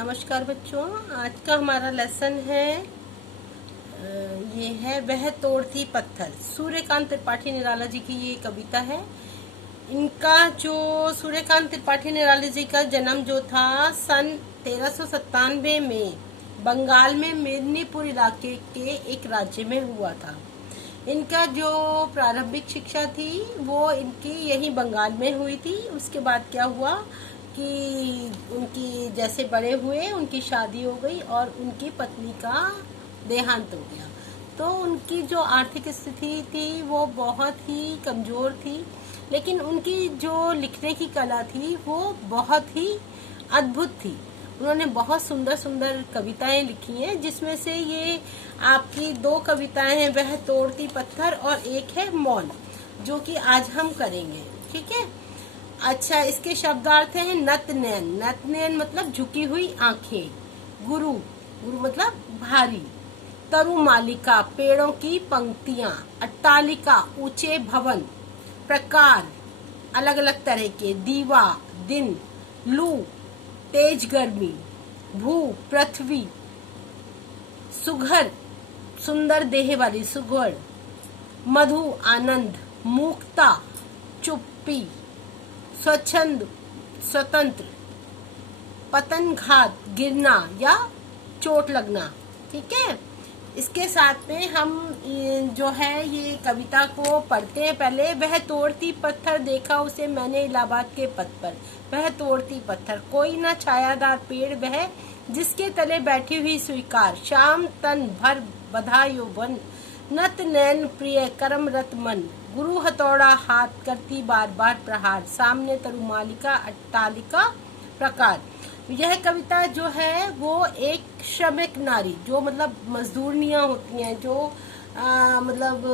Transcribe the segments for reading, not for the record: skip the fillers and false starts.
नमस्कार बच्चों। आज का हमारा लेसन है ये है वह तोड़ती पत्थर। सूर्यकांत त्रिपाठी निराला जी की ये कविता है। इनका जो सूर्यकांत त्रिपाठी निराला जी का जन्म जो था सन 1397 में बंगाल में मेदिनीपुर इलाके के एक राज्य में हुआ था। इनका जो प्रारंभिक शिक्षा थी वो इनकी यही बंगाल में हुई थी। उसके बाद क्या हुआ कि उनकी जैसे बड़े हुए उनकी शादी हो गई और उनकी पत्नी का देहांत हो गया। तो उनकी जो आर्थिक स्थिति थी वो बहुत ही कमज़ोर थी, लेकिन उनकी जो लिखने की कला थी वो बहुत ही अद्भुत थी। उन्होंने बहुत सुंदर सुंदर कविताएं लिखी हैं, जिसमें से ये आपकी दो कविताएं हैं, वह तोड़ती पत्थर और एक है मौन, जो कि आज हम करेंगे। ठीक है। अच्छा, इसके शब्दार्थ हैं नतनयन। नतनयन मतलब झुकी हुई आंखें। गुरु, गुरु मतलब भारी। तरुमालिका पेड़ों की पंक्तियां। अट्टालिका ऊंचे भवन। प्रकार अलग अलग तरह के। दीवा दिन। लू तेज गर्मी। भू पृथ्वी। सुघर सुंदर देह वाली सुघर। मधु आनंद। मूकता चुप्पी। स्वच्छंद स्वतंत्र। पतनघात गिरना या चोट लगना। ठीक है। इसके साथ में हम जो है ये कविता को पढ़ते हैं। पहले वह तोड़ती पत्थर देखा उसे मैंने इलाहाबाद के पथ पर। वह तोड़ती पत्थर कोई न छायादार पेड़ वह जिसके तले बैठी हुई स्वीकार। शाम तन भर बधा यौवन। नत नैन प्रिय कर्मरत मन। गुरु हथौड़ा हाथ करती बार बार प्रहार। सामने तरुमालिका अट्टालिका प्रकार। यह कविता जो है वो एक श्रमिक नारी, जो मतलब मजदूरनियां होती हैं, जो मतलब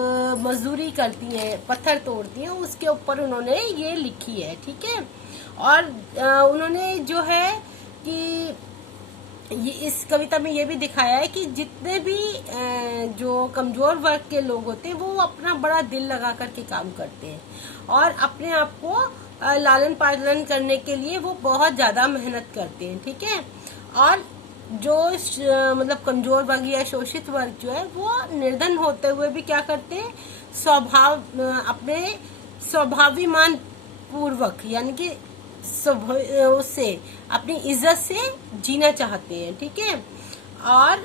मजदूरी करती हैं, पत्थर तोड़ती हैं, उसके ऊपर उन्होंने ये लिखी है। ठीक है। और उन्होंने जो है कि ये इस कविता में ये भी दिखाया है कि जितने भी जो कमजोर वर्ग के लोग होते हैं वो अपना बड़ा दिल लगा करके काम करते हैं और अपने आप को लालन पालन करने के लिए वो बहुत ज्यादा मेहनत करते हैं। ठीक है। और जो मतलब कमजोर वर्ग या शोषित वर्ग जो है वो निर्धन होते हुए भी क्या करते हैं, अपने स्वाभिमान पूर्वक यानी कि उससे अपनी इज्जत से जीना चाहते हैं। ठीक है। और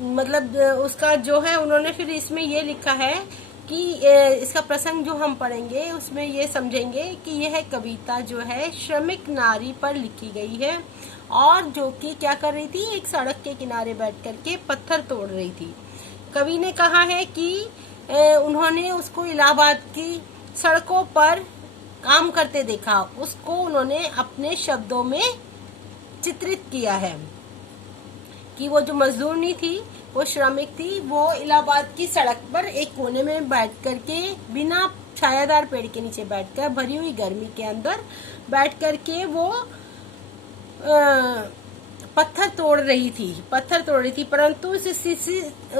मतलब उसका जो है उन्होंने फिर इसमें ये लिखा है कि इसका प्रसंग जो हम पढ़ेंगे उसमें ये समझेंगे कि यह कविता जो है श्रमिक नारी पर लिखी गई है और जो कि क्या कर रही थी, एक सड़क के किनारे बैठ करके पत्थर तोड़ रही थी। कवि ने कहा है कि उन्होंने उसको इलाहाबाद की सड़कों पर काम करते देखा। उसको उन्होंने अपने शब्दों में चित्रित किया है कि वो जो मजदूरनी थी, वो श्रमिक थी, वो इलाहाबाद की सड़क पर एक कोने में बैठ करके बिना छायादार पेड़ के नीचे बैठकर भरी हुई गर्मी के अंदर बैठ करके वो पत्थर तोड़ रही थी। परंतु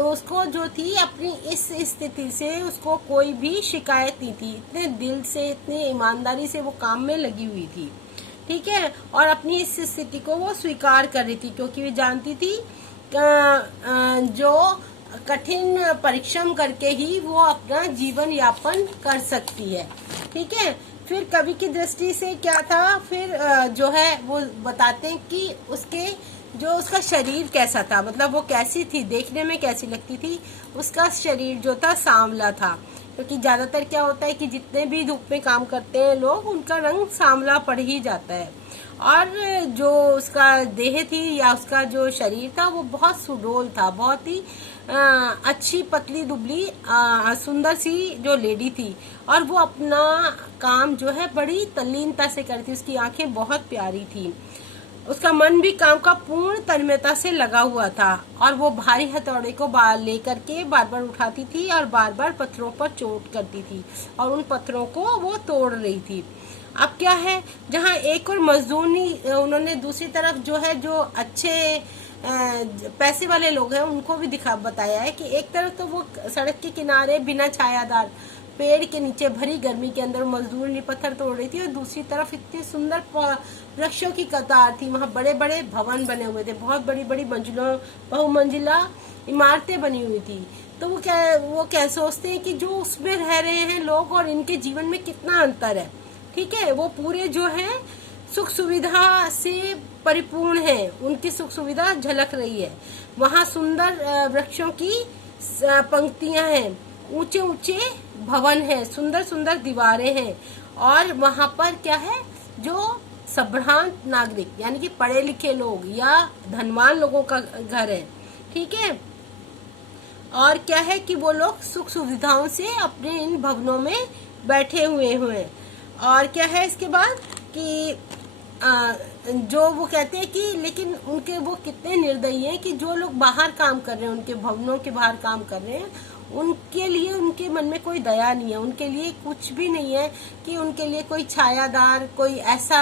उसको जो थी अपनी इस स्थिति से उसको कोई भी शिकायत नहीं थी। इतने दिल से, इतने ईमानदारी से वो काम में लगी हुई थी। ठीक है। और अपनी इस स्थिति को वो स्वीकार कर रही थी, क्योंकि वो जानती थी जो कठिन परिश्रम करके ही वो अपना जीवन यापन कर सकती है। ठीक है। फिर कवि की दृष्टि से क्या था, फिर जो है वो बताते हैं कि उसका शरीर कैसा था, मतलब वो कैसी थी, देखने में कैसी लगती थी। उसका शरीर जो था सांवला था, क्योंकि ज्यादातर क्या होता है कि जितने भी धूप में काम करते हैं लोग, उनका रंग सांवला पड़ ही जाता है। और जो उसका देह थी या उसका जो शरीर था वो बहुत सुडौल था, बहुत ही अच्छी पतली दुबली सुंदर सी जो लेडी थी। और वो अपना काम जो है बड़ी तल्लीनता से करती। उसकी आंखें बहुत प्यारी थी। उसका मन भी काम का पूर्ण तन्मयता से लगा हुआ था और वो भारी हथौड़े को लेकर के बार बार उठाती थी और बार बार पत्थरों पर चोट करती थी और उन पत्थरों को वो तोड़ रही थी। अब क्या है, जहाँ एक और मजदूरनी उन्होंने दूसरी तरफ जो है जो अच्छे पैसे वाले लोग हैं उनको भी बताया है कि एक तरफ तो वो सड़क के किनारे बिना छायादार पेड़ के नीचे भरी गर्मी के अंदर मजदूर पत्थर तोड़ रही थी और दूसरी तरफ इतनी सुंदर वृक्षों की कतार थी। वहाँ बड़े बड़े भवन बने हुए थे, बहुत बड़ी बड़ी बहुमंजिला इमारतें बनी हुई थी। तो वो क्या सोचते हैं कि जो उसमें रह रहे हैं लोग और इनके जीवन में कितना अंतर है। ठीक है, वो पूरे जो है सुख सुविधा से परिपूर्ण है, उनकी सुख सुविधा झलक रही है। वहाँ सुंदर वृक्षों की पंक्तियां हैं, ऊंचे ऊंचे भवन है, सुंदर सुंदर दीवारें हैं और वहाँ पर क्या है, जो संभ्रांत नागरिक यानी कि पढ़े लिखे लोग या धनवान लोगों का घर है। ठीक है, और क्या है कि वो लोग सुख सुविधाओं से अपने इन भवनों में बैठे हुए हैं। और क्या है इसके बाद कि जो वो कहते हैं कि लेकिन उनके वो कितने निर्दयी हैं कि जो लोग बाहर काम कर रहे हैं, उनके भवनों के बाहर काम कर रहे हैं, उनके लिए उनके मन में कोई दया नहीं है, उनके लिए कुछ भी नहीं है कि उनके लिए कोई छायादार कोई ऐसा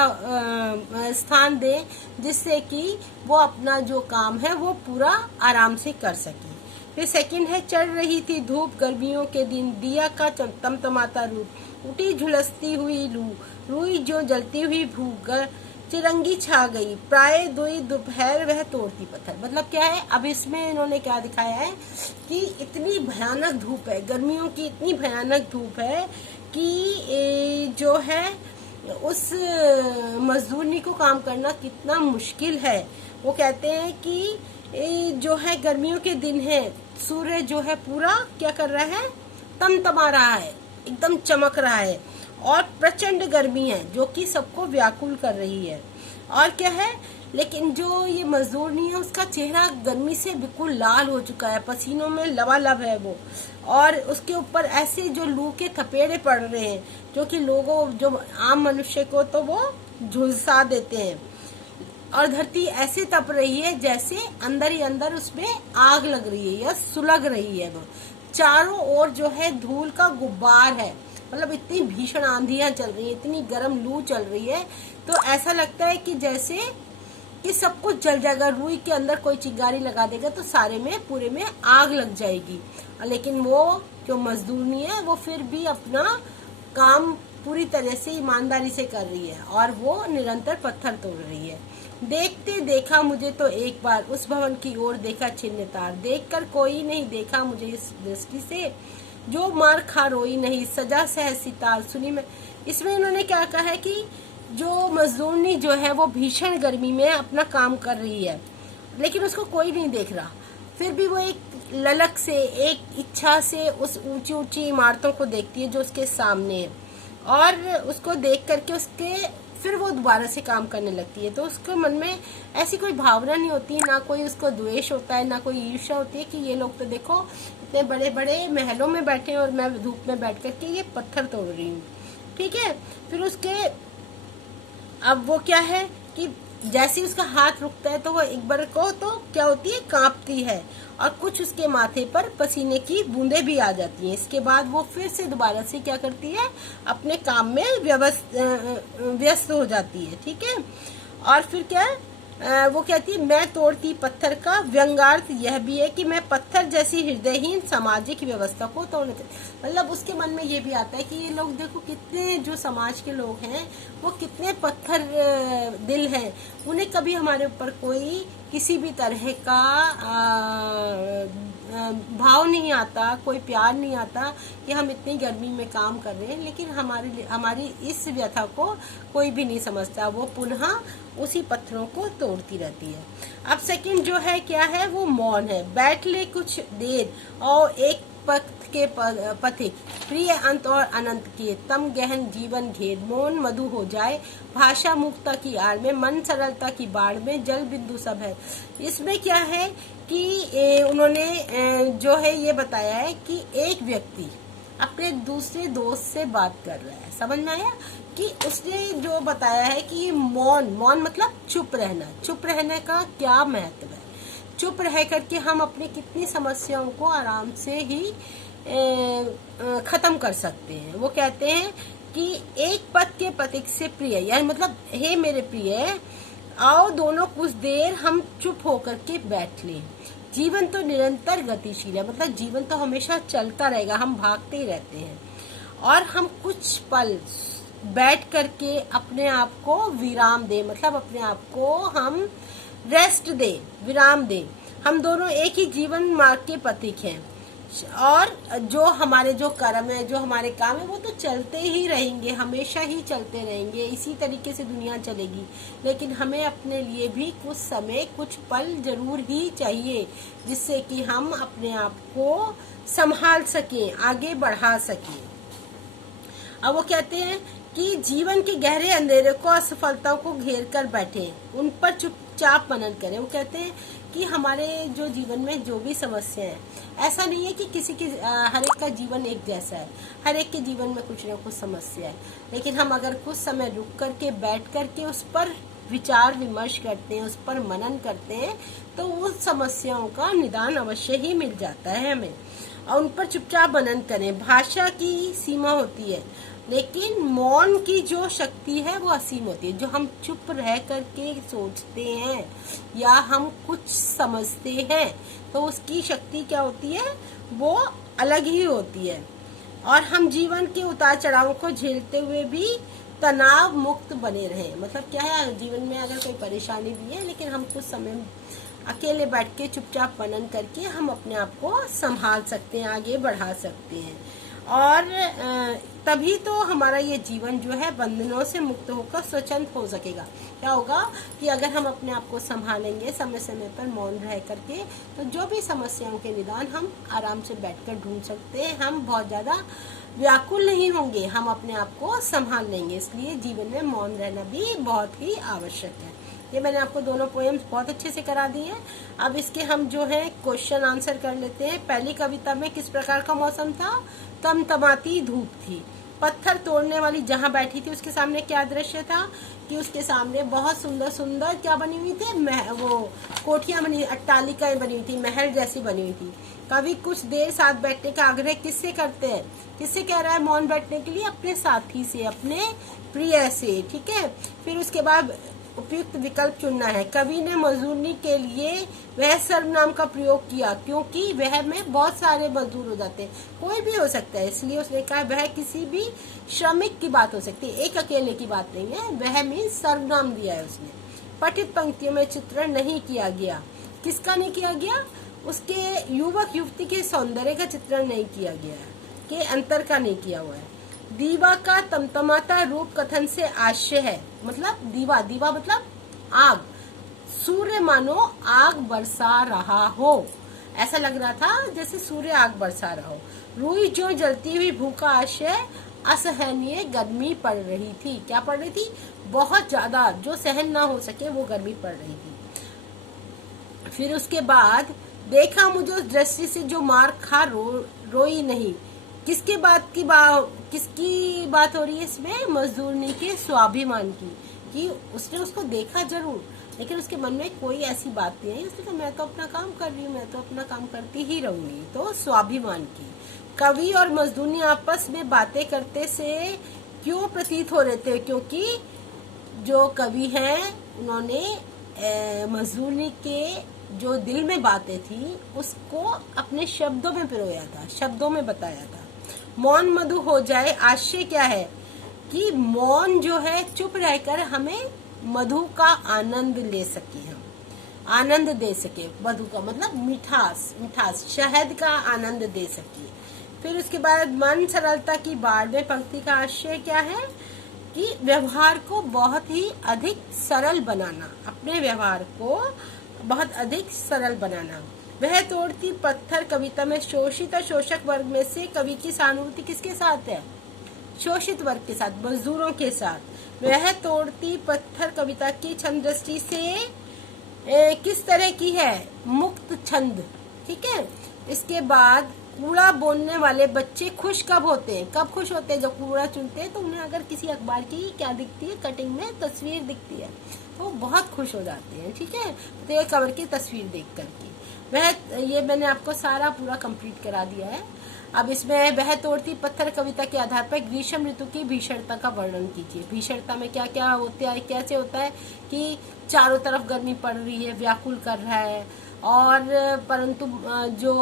स्थान दे जिससे कि वो अपना जो काम है वो पूरा आराम से कर सके। फिर सेकंड है, चढ़ रही थी धूप गर्मियों के दिन, दिया का तमतमाता रूप, उठी झुलसती हुई लू, रुई जो जलती हुई भूख, चिरंगी छा गई, प्राय दुई दोपहर वह तोड़ती पत्थर। मतलब क्या है, अब इसमें इन्होंने क्या दिखाया है कि इतनी भयानक धूप है, गर्मियों की इतनी भयानक धूप है कि जो है उस मजदूरनी को काम करना कितना मुश्किल है। वो कहते हैं कि जो है गर्मियों के दिन है, सूर्य जो है पूरा क्या कर रहा है, तमतमा रहा है, एकदम चमक रहा है और प्रचंड गर्मी है जो कि सबको व्याकुल कर रही है। और क्या है, लेकिन जो ये मजदूरनी है उसका चेहरा गर्मी से बिल्कुल लाल हो चुका है, पसीनों में लबालब है वो, और उसके ऊपर ऐसे जो लू के थपेड़े पड़ रहे हैं जो कि लोगों जो आम मनुष्य को तो वो झुलसा देते हैं। और धरती ऐसे तप रही है जैसे अंदर ही अंदर उसमें आग लग रही है या सुलग रही है। वो चारों ओर जो है धूल का गुब्बार है, मतलब इतनी भीषण आंधियां चल रही है, इतनी गर्म लू चल रही है, तो ऐसा लगता है कि जैसे कि सब कुछ जल जाएगा। रुई के अंदर कोई चिंगारी लगा देगा तो सारे में पूरे में आग लग जाएगी। लेकिन वो जो मजदूरनी है वो फिर भी अपना काम पूरी तरह से ईमानदारी से कर रही है और वो निरंतर पत्थर तोड़ रही है। देखते देखा मुझे तो एक बार, उस भवन की ओर देखा छिन्न तार, देखकर कोई नहीं देखा मुझे इस दृष्टि से, जो मार खा रोई नहीं, सजा सह सितार सुनी मैं। इसमें इन्होंने क्या कहा है कि जो मजदूरनी जो है वो भीषण गर्मी में अपना काम कर रही है लेकिन उसको कोई नहीं देख रहा, फिर भी वो एक ललक से, एक इच्छा से उस ऊंची ऊंची इमारतों को देखती है जो उसके सामने है और उसको देख करके उसके फिर वो दोबारा से काम करने लगती है। तो उसके मन में ऐसी कोई भावना नहीं होती, ना कोई उसको द्वेष होता है, ना कोई ईर्ष्या होती है कि ये लोग तो देखो इतने बड़े बड़े महलों में बैठे हैं और मैं धूप में बैठ करके ये पत्थर तोड़ रही हूँ। ठीक है, फिर उसके अब वो क्या है कि जैसे उसका हाथ रुकता है तो वो एक बार को तो क्या होती है, कांपती है और कुछ उसके माथे पर पसीने की बूंदें भी आ जाती हैं। इसके बाद वो फिर से दोबारा से क्या करती है, अपने काम में व्यस्त हो जाती है। ठीक है, और फिर क्या है, वो कहती है मैं तोड़ती पत्थर का व्यंगार्थ यह भी है कि मैं पत्थर जैसी हृदयहीन सामाजिक व्यवस्था को तोड़ना चाहती। मतलब उसके मन में ये भी आता है कि ये लोग देखो कितने जो समाज के लोग हैं वो कितने पत्थर दिल हैं, उन्हें कभी हमारे ऊपर कोई किसी भी तरह का भाव नहीं आता, कोई प्यार नहीं आता कि हम इतनी गर्मी में काम कर रहे हैं, लेकिन हमारी इस व्यथा को कोई भी नहीं समझता। वो पुनः उसी पत्थरों को तोड़ती रहती है। अब सेकंड जो है क्या है, वो मौन है। बैठ ले कुछ देर और एक पथ के पथिक प्रिय अंत और अनंत के तम गहन जीवन घेर, मौन मधु हो जाए भाषा मुक्ता की आड़ में, मन सरलता की बाढ़ में जल बिंदु सब है। इसमें क्या है कि उन्होंने जो है ये बताया है कि एक व्यक्ति अपने दूसरे दोस्त से बात कर रहा है, समझ में आया कि उसने जो बताया है कि मौन, मौन मतलब चुप रहना, चुप रहने का क्या महत्व है। चुप रह करके हम अपनी कितनी समस्याओं को आराम से ही खत्म कर सकते हैं। वो कहते हैं कि एक पथ के पथिक से प्रिय, यानी मतलब हे मेरे प्रिय आओ दोनों कुछ देर हम चुप होकर के बैठ लें। जीवन तो निरंतर गतिशील है, मतलब जीवन तो हमेशा चलता रहेगा, हम भागते ही रहते हैं। और हम कुछ पल बैठ करके अपने आप को विराम दें, मतलब अपने आप को हम रेस्ट दें, विराम दें। हम दोनों एक ही जीवन मार्ग के प्रतीक हैं, और जो हमारे जो कर्म है, जो हमारे काम है, वो तो चलते ही रहेंगे, हमेशा ही चलते रहेंगे, इसी तरीके से दुनिया चलेगी। लेकिन हमें अपने लिए भी कुछ समय, कुछ पल जरूर ही चाहिए, जिससे कि हम अपने आप को संभाल सकें, आगे बढ़ा सकें। अब वो कहते हैं कि जीवन के गहरे अंधेरे को, असफलताओं को घेर कर बैठे, उन पर चुपचाप मनन करें। वो कहते हैं कि हमारे जो जीवन में जो भी समस्या है, ऐसा नहीं है कि किसी की हर एक का जीवन एक जैसा है, हर एक के जीवन में कुछ ना कुछ समस्या है। लेकिन हम अगर कुछ समय रुक करके, बैठ करके उस पर विचार विमर्श करते हैं, उस पर मनन करते हैं, तो उस समस्याओं का निदान अवश्य ही मिल जाता है हमें। और उन पर चुपचाप मनन करें। भाषा की सीमा होती है, लेकिन मौन की जो शक्ति है वो असीम होती है। जो हम चुप रह करके सोचते हैं या हम कुछ समझते हैं, तो उसकी शक्ति क्या होती है, वो अलग ही होती है। और हम जीवन के उतार चढ़ाव को झेलते हुए भी तनाव मुक्त बने रहें। मतलब क्या है, जीवन में अगर कोई परेशानी भी है, लेकिन हम कुछ समय अकेले बैठ के चुपचाप मनन करके हम अपने आप को संभाल सकते हैं, आगे बढ़ा सकते हैं। और तभी तो हमारा ये जीवन जो है बंधनों से मुक्त होकर स्वतंत्र हो सकेगा। क्या होगा कि अगर हम अपने आप को संभालेंगे, समय समय पर मौन रह करके, तो जो भी समस्याओं के निदान हम आराम से बैठकर ढूंढ सकते हैं। हम बहुत ज़्यादा व्याकुल नहीं होंगे, हम अपने आप को संभाल लेंगे। इसलिए जीवन में मौन रहना भी बहुत ही आवश्यक है। ये मैंने आपको दोनों पोएम्स बहुत अच्छे से करा दी हैं। अब इसके हम जो है क्वेश्चन आंसर कर लेते हैं। पहली कविता में किस प्रकार का मौसम था? तमतमाती धूप थी। पत्थर तोड़ने वाली जहाँ बैठी थी, उसके सामने क्या दृश्य था कि उसके सामने बहुत सुंदर सुंदर क्या बनी हुई थी, वो कोठियाँ बनी, अट्टालिकाएं बनी हुई थी, महल जैसी बनी हुई थी। कवि कुछ देर साथ बैठने का आग्रह किससे करते हैं? किससे कह रहा है मौन बैठने के लिए? अपने साथी से, अपने प्रिय से। ठीक है, फिर उसके बाद उपयुक्त विकल्प चुनना है। कवि ने मजदूरी के लिए वह सर्वनाम का प्रयोग किया, क्योंकि वह में बहुत सारे मजदूर हो जाते हैं, कोई भी हो सकता है, इसलिए उसने कहा वह किसी भी श्रमिक की बात हो सकती है, एक अकेले की बात नहीं है। वह में सर्वनाम दिया है उसने। पठित पंक्तियों में चित्रण नहीं किया गया। किसका नहीं किया गया? उसके युवक युवती के सौंदर्य का चित्रण नहीं किया गया है, के अंतर का नहीं किया हुआ है। दीवा का तमतमाता रूप कथन से आश्चर्य है। मतलब दीवा, दीवा मतलब आग, सूर्य मानो आग बरसा रहा हो, ऐसा लग रहा था जैसे सूर्य आग बरसा रहा हो। रूई जो जलती हुई भूखा आश्चर्य, असहनीय गर्मी पड़ रही थी। क्या पड़ रही थी? बहुत ज्यादा, जो सहन ना हो सके वो गर्मी पड़ रही थी। फिर उसके बाद देखा मुझे उस दृष्टि से जो मार खा रोई नहीं। किसकी किसकी बात हो रही है इसमें? मजदूरनी के स्वाभिमान की, कि उसने उसको देखा जरूर, लेकिन उसके मन में कोई ऐसी बात नहीं है। उसने कहा मैं तो अपना काम कर रही हूँ, मैं तो अपना काम करती ही रहूंगी। तो स्वाभिमान की। कवि और मजदूरनी आपस में बातें करते से क्यों प्रतीत हो रहे थे? क्योंकि जो कवि हैं उन्होंने मजदूरनी के जो दिल में बातें थी उसको अपने शब्दों में पिरोया था, शब्दों में बताया था। मौन मधु हो जाए, आश्चर्य क्या है कि मौन जो है चुप रहकर हमें मधु का आनंद ले सके, हम आनंद दे सके। मधु का मतलब मिठास, मिठास, शहद का आनंद दे सके। फिर उसके बाद मन सरलता की बाढ़ में पंक्ति का आशय क्या है कि व्यवहार को बहुत ही अधिक सरल बनाना, अपने व्यवहार को बहुत अधिक सरल बनाना। वह तोड़ती पत्थर कविता में शोषित और शोषक वर्ग में से कवि की सहानुभूति किसके साथ है? शोषित वर्ग के साथ, मजदूरों के साथ। वह तोड़ती पत्थर कविता की छंद दृष्टि से किस तरह की है? मुक्त छंद। ठीक है, इसके बाद कूड़ा बोलने वाले बच्चे खुश कब होते हैं? कब खुश होते हैं? जब कूड़ा चुनते हैं तो उन्हें अगर किसी अखबार की क्या दिखती है, कटिंग में तस्वीर दिखती है, तो बहुत खुश हो जाते हैं। ठीक है, तो ये कवर की तस्वीर देख करके ये मैंने आपको सारा पूरा कंप्लीट करा दिया है। अब इसमें वह तोड़ती पत्थर कविता के आधार पर ग्रीष्म ऋतु की भीषणता का वर्णन कीजिए। भीषणता में क्या क्या होता है, कैसे होता है कि चारों तरफ गर्मी पड़ रही है, व्याकुल कर रहा है, और परंतु जो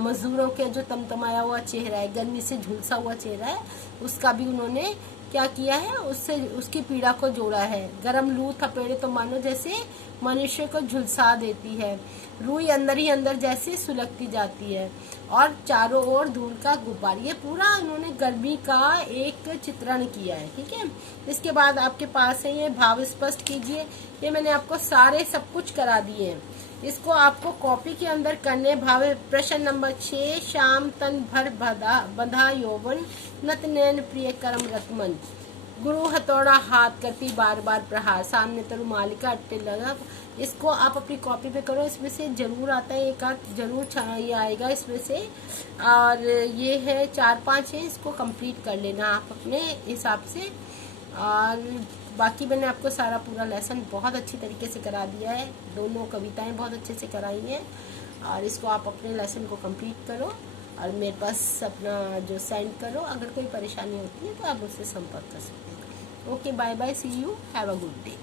मजदूरों के जो तमतमाया हुआ चेहरा है, गर्मी से झुलसा हुआ चेहरा है, उसका भी उन्होंने क्या किया है, उससे उसकी पीड़ा को जोड़ा है। गरम लू थपेड़े तो मानो जैसे मनुष्य को झुलसा देती है, रूई अंदर ही अंदर जैसे सुलगती जाती है, और चारों ओर धूल का गुब्बार। ये पूरा उन्होंने गर्मी का एक चित्रण किया है। ठीक है, इसके बाद आपके पास है ये भाव स्पष्ट कीजिए। ये मैंने आपको सारे सब कुछ करा दिए हैं, इसको आपको कॉपी के अंदर करने। भाव प्रश्न नंबर 6, शाम तन भर बंधा यौवन, नत नैन प्रिय करम रतमन, गुरु हथौड़ा हाथ करती बार बार प्रहार, सामने तरु मालिका अट्टे लगा। इसको आप अपनी कॉपी पे करो, इसमें से जरूर आता है, एक आध जरूर ये आएगा इसमें से। और ये है 4-5 है, इसको कंप्लीट कर लेना आप अपने हिसाब से। और बाकी मैंने आपको सारा पूरा लेसन बहुत अच्छी तरीके से करा दिया है, दोनों कविताएं बहुत अच्छे से कराई हैं। और इसको आप अपने लेसन को कंप्लीट करो और मेरे पास अपना जो सेंड करो। अगर कोई परेशानी होती है तो आप मुझसे संपर्क कर सकते हैं। Okay, bye bye, see you, have a good day.